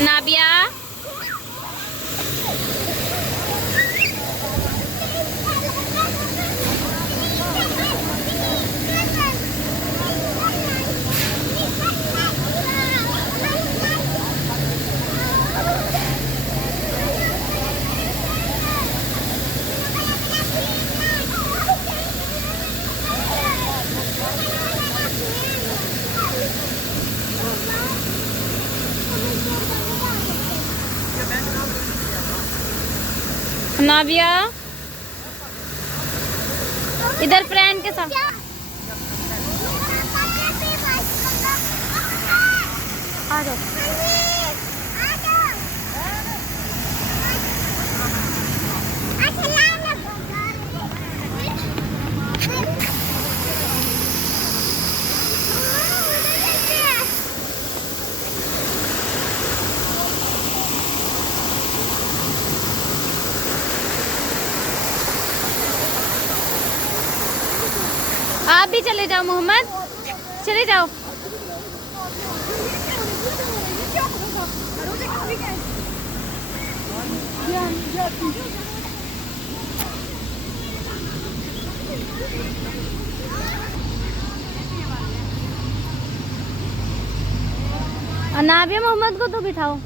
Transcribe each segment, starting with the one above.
नाबिया नाबिया इधर फ्रेंड के साथ आ जाओ। आप भी चले जाओ मोहम्मद, चले जाओ। नाबिया मोहम्मद को तो बिठाओ।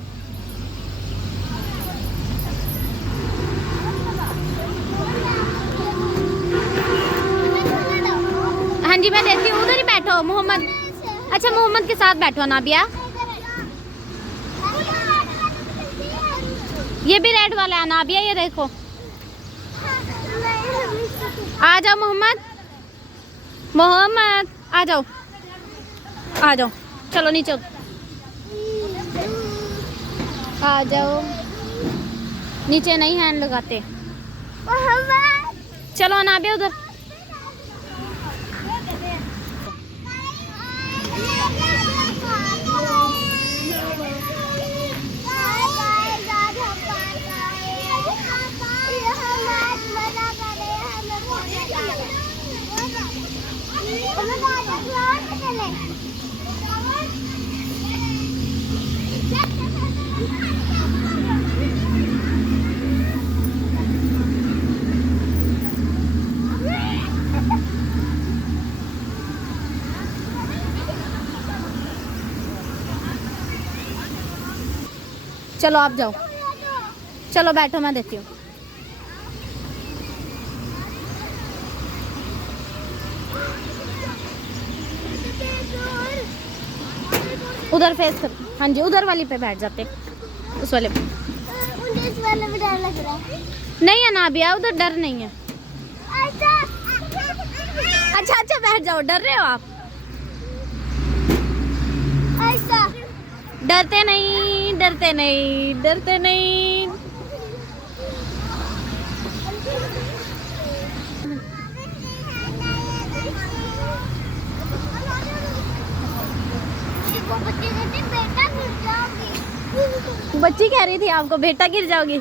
हाँ जी मैं देती हूँ, उधर ही बैठो मोहम्मद। अच्छा मोहम्मद के साथ बैठो नाबिया। ये भी रेड वाला है नाबिया, ये देखो। आ जाओ मोहम्मद, मोहम्मद आ जाओ, आ जाओ, चलो नीचे आ जाओ। नीचे नहीं हैंड लगाते। चलो नाबिया उधर। चलो आप जाओ, चलो बैठो मैं देती हूँ। उधर फेस कर, हाँ जी उधर वाली पे बैठ जाते, उस वाले पे। उस वाले में डर लग रहा है। नहीं है नाबिया, उधर डर नहीं है। अच्छा अच्छा बैठ जाओ, डर रहे हो आप? ऐसा डरते नहीं, डरते नहीं, डरते नहीं। बच्ची कह रही थी आपको बेटा गिर जाओगी।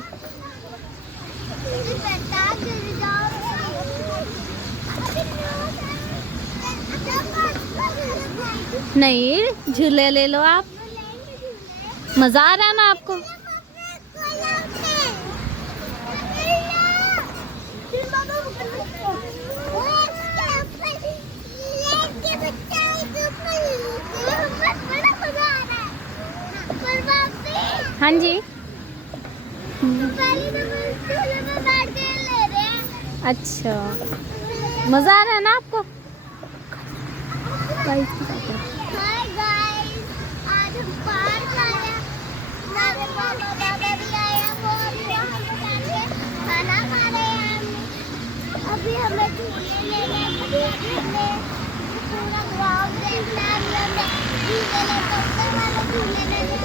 नहीं झूले ले लो आप, मजा आ रहा है ना आपको? हाँ जी अच्छा, मजा आ रहा है ना आपको? अभी हमें झूले लेने हैं, पूरा ग्राउंड देखना है, झूले लेते ऊपर वाले झूले लेने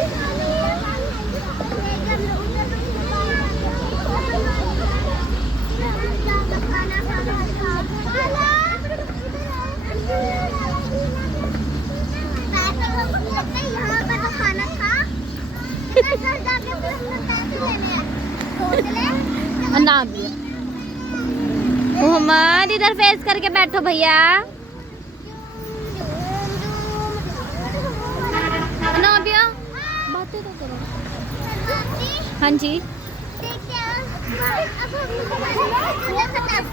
यहाँ पर तो खाना खा ना भी मोहम्मद इधर फेस करके बैठो भैया। ना भैया बात बातें तो करो। मम्मी, हाँ जी, देखिए, अब हम झूला खत्म।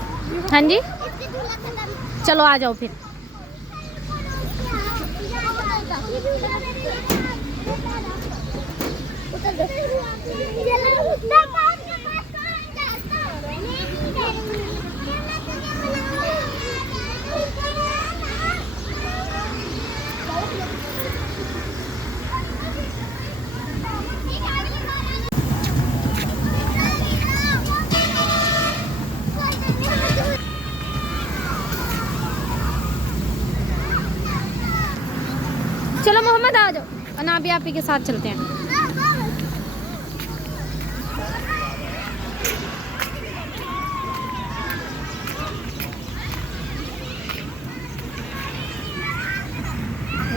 हाँ जी, इसके झूला खत्म। चलो आ जाओ फिर। उतर दो। चलो, मैं पास के पास जाता हूँ। नहीं जाऊँगी। मैं तुझे बुलाऊंगा। चलो मोहम्मद आ जाओ, अनाबिया आपी के साथ चलते हैं।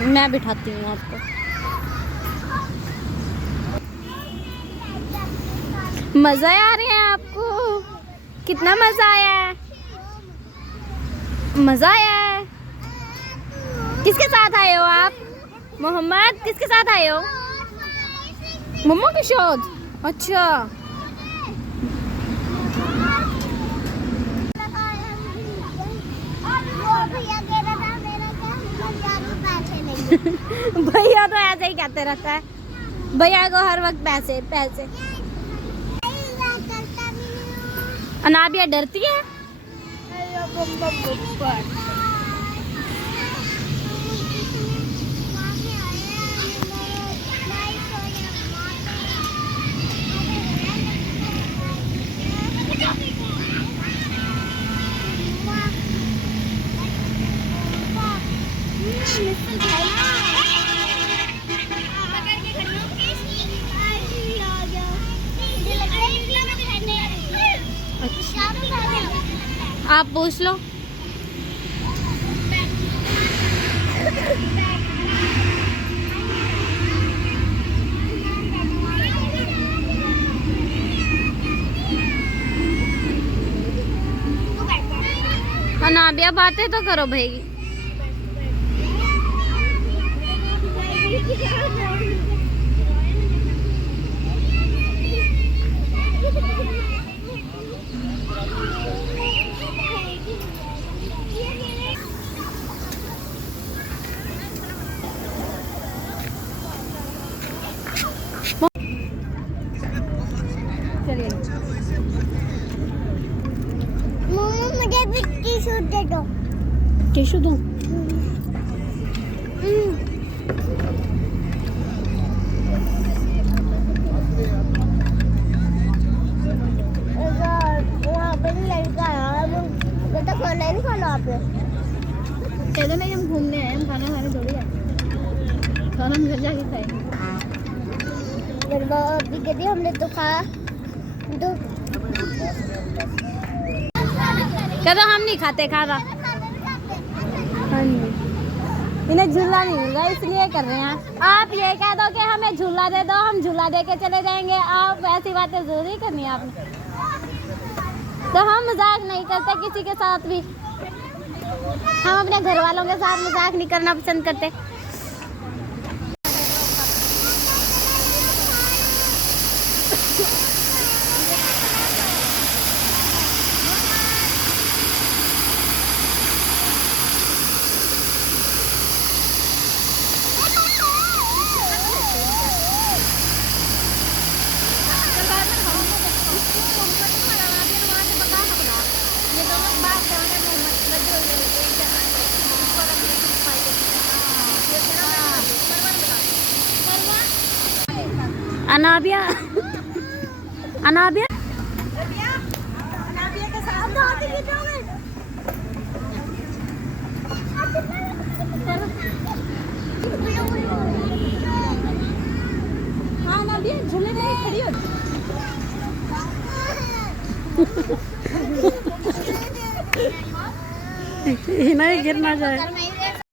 मैं बिठाती हूँ आपको। मजा आ रहा है आपको? कितना मजा आया है? मजा आया है? किसके साथ आए हो आप? मोहम्मद किसके साथ आए हो? मम्मा के साथ। अच्छा, भैया कह रहा था मेरा क्या पैसे नहीं। भैया तो ऐसे ही कहते रहता है, भैया को हर वक्त पैसे पैसे। अनाबिया डरती है। आप पूछ लो। अनाबिया बातें तो करो भाई। चलिए मम्मी मुझे भी टी-शर्ट दे दो। टिश्यू दूँ? वहाँ पे लड़का है, वो तो खाना ही नहीं खाना आपने। कहते नहीं हम घूमने आए, हम खाना खाने थोड़ी आए, खाना हम घर जाके खाएंगे। गरबा अभी कहती हमने तो खाया तो कहते हम नहीं खाते खाना। हाँ जी, इन्हें झूला नहीं मिल रहा इसलिए कर रहे हैं। आप ये कह दो कि हमें झूला दे दो, हम झूला दे के चले जाएंगे। आप ऐसी बातें जरूरी करनी है आपने। तो हम मजाक नहीं करते किसी के साथ भी। हम अपने घर वालों के साथ मजाक नहीं करना पसंद करते। अनाबिया अनाबिया हाँ अनाबिया झूले में खड़ी हो। नहीं गिर ना जाए।